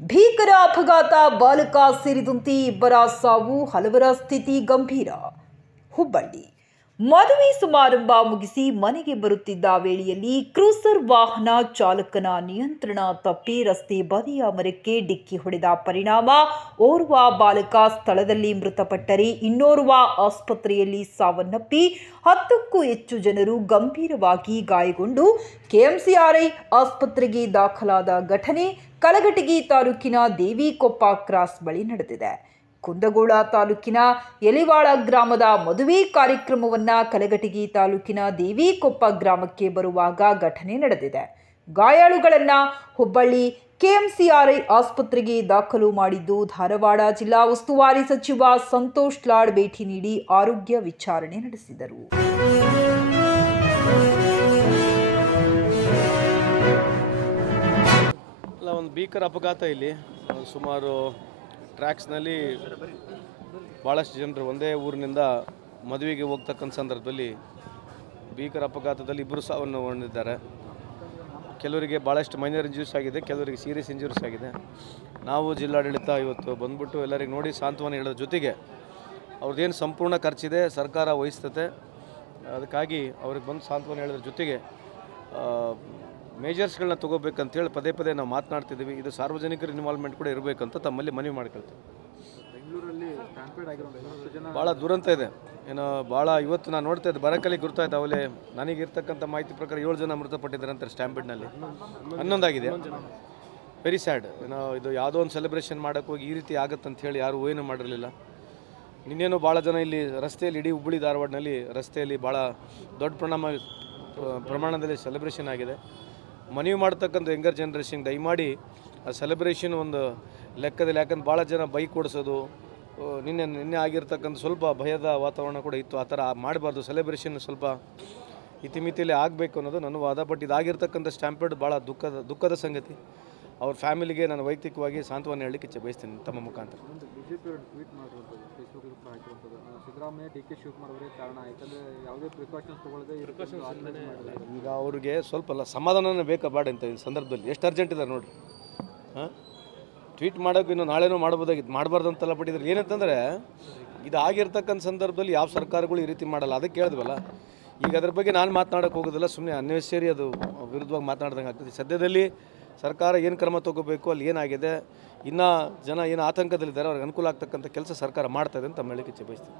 ಭೀಕರ ಅಪಘಾತ, ಬಾಲಕ ಸೇರಿದಂತೆ ಇಬ್ಬರ ಸಾವು, ಹಲವರ ಸ್ಥಿತಿ ಗಂಭೀರ. ಹುಬ್ಬಳ್ಳಿ ಮದುವೆ ಸಮಾರಂಭ ಮುಗಿಸಿ ಮನೆಗೆ ಬರುತ್ತಿದ್ದ ವೇಳೆಯಲ್ಲಿ ಕ್ರೂಸರ್ ವಾಹನ ಚಾಲಕನ ನಿಯಂತ್ರಣ ತಪ್ಪಿ ರಸ್ತೆ ಬದಿಯ ಮರಕ್ಕೆ ಡಿಕ್ಕಿ ಹೊಡೆದ ಪರಿಣಾಮ ಓರ್ವ ಬಾಲಕ ಸ್ಥಳದಲ್ಲಿ ಮೃತಪಟ್ಟರೆ ಇನ್ನೋರ್ವ ಆಸ್ಪತ್ರೆಯಲ್ಲಿ ಸಾವನ್ನಪ್ಪಿ 10ಕ್ಕೂ ಹೆಚ್ಚು ಜನರು ಗಂಭೀರವಾಗಿ ಗಾಯಗೊಂಡು ಕೆಎಂಸಿಆರ್ಐ ಆಸ್ಪತ್ರೆಗೆ ದಾಖಲಾದ ಘಟನೆ ಕಲಘಟಗಿ ತಾಲೂಕಿನ ದೇವಿಕೊಪ್ಪ ಕ್ರಾಸ್ ಬಳಿ ನಡೆದಿದೆ. ಕುಂದಗೋಳ ತಾಲೂಕಿನ ಎಲಿವಾಳ ಗ್ರಾಮದ ಮದುವೆ ಕಾರ್ಯಕ್ರಮವನ್ನ ಕಲಘಟಗಿ ತಾಲೂಕಿನ ದೇವಿಕೊಪ್ಪ ಗ್ರಾಮಕ್ಕೆ ಬರುವಾಗ ಘಟನೆ ನಡೆದಿದೆ. ಗಾಯಾಳುಗಳನ್ನ ಹುಬ್ಬಳ್ಳಿ ಕೆಎಂಸಿಆರ್ಐ ಆಸ್ಪತ್ರೆಗೆ ದಾಖಲು ಮಾಡಿದ್ದು, ಧಾರವಾಡ ಜಿಲ್ಲಾ ಉಸ್ತುವಾರಿ ಸಚಿವ ಸಂತೋಷ್ ಲಾಡ್ ಭೇಟಿ ನೀಡಿ ಆರೋಗ್ಯ ವಿಚಾರಣೆ ನಡೆಸಿದರು. ಒಂದು ಭೀಕರ ಅಪಘಾತ ಇಲ್ಲಿ ಸುಮಾರು ಟ್ರ್ಯಾಕ್ಸ್ನಲ್ಲಿ ಭಾಳಷ್ಟು ಜನರು ಒಂದೇ ಊರಿನಿಂದ ಮದುವೆಗೆ ಹೋಗ್ತಕ್ಕಂಥ ಸಂದರ್ಭದಲ್ಲಿ ಭೀಕರ ಅಪಘಾತದಲ್ಲಿ ಇಬ್ಬರು ಸಾವನ್ನು ಹೊಂದಿದ್ದಾರೆ. ಕೆಲವರಿಗೆ ಭಾಳಷ್ಟು ಮೈನರ್ ಇಂಜುರೀಸ್ ಆಗಿದೆ, ಕೆಲವರಿಗೆ ಸೀರಿಯಸ್ ಇಂಜುರೀಸ್ ಆಗಿದೆ. ನಾವು ಜಿಲ್ಲಾಡಳಿತ ಇವತ್ತು ಬಂದ್ಬಿಟ್ಟು ಎಲ್ಲರಿಗೆ ನೋಡಿ ಸಾಂತ್ವನ ಹೇಳೋದ್ರ ಜೊತೆಗೆ ಅವ್ರದ್ದೇನು ಸಂಪೂರ್ಣ ಖರ್ಚಿದೆ ಸರ್ಕಾರ ವಹಿಸ್ತತೆ, ಅದಕ್ಕಾಗಿ ಅವ್ರಿಗೆ ಬಂದು ಸಾಂತ್ವನ ಹೇಳೋದ್ರ ಜೊತೆಗೆ ಮೇಜರ್ಸ್ಗಳನ್ನ ತೊಗೋಬೇಕಂತೇಳಿ ಪದೇ ಪದೇ ನಾವು ಮಾತನಾಡ್ತಿದ್ದೀವಿ. ಇದು ಸಾರ್ವಜನಿಕರ ಇನ್ವಾಲ್ವ್ಮೆಂಟ್ ಕೂಡ ಇರಬೇಕಂತ ತಮ್ಮಲ್ಲಿ ಮನವಿ ಮಾಡ್ಕೊಳ್ತೀವಿ. ಬೆಂಗಳೂರಲ್ಲಿ ಸ್ಟ್ಯಾಂಪೇಡ್ ಆಗಿರೋ ಭಾಳ ದುರಂತ ಇದೆ. ಏನೋ ಭಾಳ ಇವತ್ತು ನಾನು ನೋಡ್ತಾ ಇದ್ದೆ, ಬರಕಲ್ಲಿ ಗುರ್ತಾಯ್ತು ಅವಲೇ ನನಗಿರ್ತಕ್ಕಂಥ ಮಾಹಿತಿ ಪ್ರಕಾರ 7 ಜನ ಮೃತಪಟ್ಟಿದ್ದಾರೆ ಅಂತಾರೆ ಸ್ಟ್ಯಾಂಪೇಡ್ನಲ್ಲಿ. 11 ಆಗಿದೆ. Very sad. ಏನೋ ಇದು ಯಾವುದೋ ಒಂದು ಸೆಲೆಬ್ರೇಷನ್ ಮಾಡೋಕ್ಕೆ ಹೋಗಿ ಈ ರೀತಿ ಆಗುತ್ತಂತ ಹೇಳಿ ಯಾರೂ ಏನೂ ಮಾಡಿರಲಿಲ್ಲ. ನಿನ್ನೇನು ಭಾಳ ಜನ ಇಲ್ಲಿ ರಸ್ತೆಯಲ್ಲಿ, ಇಡೀ ಹುಬ್ಬಳ್ಳಿ ಧಾರವಾಡನಲ್ಲಿ ರಸ್ತೆಯಲ್ಲಿ ಭಾಳ ದೊಡ್ಡ ಪ್ರಮಾಣದಲ್ಲಿ ಸೆಲೆಬ್ರೇಷನ್ ಆಗಿದೆ. ಮನವಿ ಮಾಡ್ತಕ್ಕಂಥ ಯಂಗರ್ ಜನ್ರೇಷನ್ ದಯಮಾಡಿ ಆ ಸೆಲೆಬ್ರೇಷನ್ ಒಂದು ಲೆಕ್ಕದಲ್ಲಿ, ಯಾಕಂದ್ರೆ ಭಾಳ ಜನ ಬೈಕ್ ಓಡಿಸೋದು, ನಿನ್ನೆ ಆಗಿರ್ತಕ್ಕಂಥ ಸ್ವಲ್ಪ ಭಯದ ವಾತಾವರಣ ಕೂಡ ಇತ್ತು. ಆ ಥರ ಮಾಡಬಾರ್ದು. ಸೆಲೆಬ್ರೇಷನ್ ಸ್ವಲ್ಪ ಇತಿಮಿತಿಯಲ್ಲಿ ಆಗಬೇಕು ಅನ್ನೋದು ನನ್ನ ವಾದ. ಬಟ್ ಇದಾಗಿರ್ತಕ್ಕಂಥ ಸ್ಟ್ಯಾಂಪೇಡ್ ಭಾಳ ದುಃಖದ ಸಂಗತಿ. ಅವ್ರ ಫ್ಯಾಮಿಲಿಗೆ ನಾನು ವೈಯಕ್ತಿಕವಾಗಿ ಸಾಂತ್ವನ ಹೇಳಲಿಕ್ಕೆ ಇಚ್ಛೆ ಬಯಸ್ತೀನಿ ತಮ್ಮ ಮುಖಾಂತರ. ಬಿಜೆಪಿ ಟ್ವೀಟ್ ಮಾಡಿರುವಂಥದ್ದು, ಫೇಸ್ಬುಕ್ ಹಾಕಿರುವಂಥದ್ದು, ಸಿದ್ದರಾಮಯ್ಯ ಡಿ ಕೆ ಶಿವಕುಮಾರ್ ಅವರೇ ಕಾರಣ, ಯಾಕಂದರೆ ಯಾವುದೇ ಪ್ರಿಕಾಷನ್ಸ್ ತೊಗೊಳ್ಳದೆ ಈಗ ಅವ್ರಿಗೆ ಸ್ವಲ್ಪ ಸಮಾಧಾನನೇ ಬೇಕಾ ಬೇಡ ಅಂತ ಈ ಸಂದರ್ಭದಲ್ಲಿ. ಎಷ್ಟು ಅರ್ಜೆಂಟ್ ಇದೆ ನೋಡಿರಿ. ಟ್ವೀಟ್ ಮಾಡೋಕೆ ಇನ್ನು ನಾಳೆನೂ ಮಾಡ್ಬೋದಾಗಿತ್ತು, ಮಾಡಬಾರ್ದು ಅಂತೆಲ್ಲ. ಬಟ್ ಇದ್ರಲ್ಲಿ ಏನಂತಂದರೆ ಇದು ಆಗಿರ್ತಕ್ಕಂಥ ಸಂದರ್ಭದಲ್ಲಿ ಯಾವ ಸರ್ಕಾರಗಳು ಈ ರೀತಿ ಮಾಡಲ್ಲ. ಅದಕ್ಕೆ ಹೇಳಿದ್ವಲ್ಲ. ಈಗ ಅದ್ರ ಬಗ್ಗೆ ನಾನು ಮಾತನಾಡೋಕ್ಕೆ ಹೋಗೋದಿಲ್ಲ, ಸುಮ್ಮನೆ ಅನ್ನೆಸರಿ ಅದು ವಿರುದ್ಧವಾಗಿ ಮಾತನಾಡ್ದಂಗೆ ಆಗ್ತದೆ. ಸದ್ಯದಲ್ಲಿ ಸರ್ಕಾರ ಏನು ಕ್ರಮ ತೊಗೋಬೇಕು, ಅಲ್ಲಿ ಏನಾಗಿದೆ, ಇನ್ನೂ ಜನ ಏನು ಆತಂಕದಲ್ಲಿದ್ದಾರೆ, ಅವ್ರಿಗೆ ಅನುಕೂಲ ಆಗ್ತಕ್ಕಂಥ ಕೆಲಸ ಸರ್ಕಾರ ಮಾಡ್ತಾಯಿದೆ ಅಂತ ತಮ್ಮ ಹೇಳಿಕೆ ಇಚ್ಛೆ ಬಯಸ್ತೀನಿ.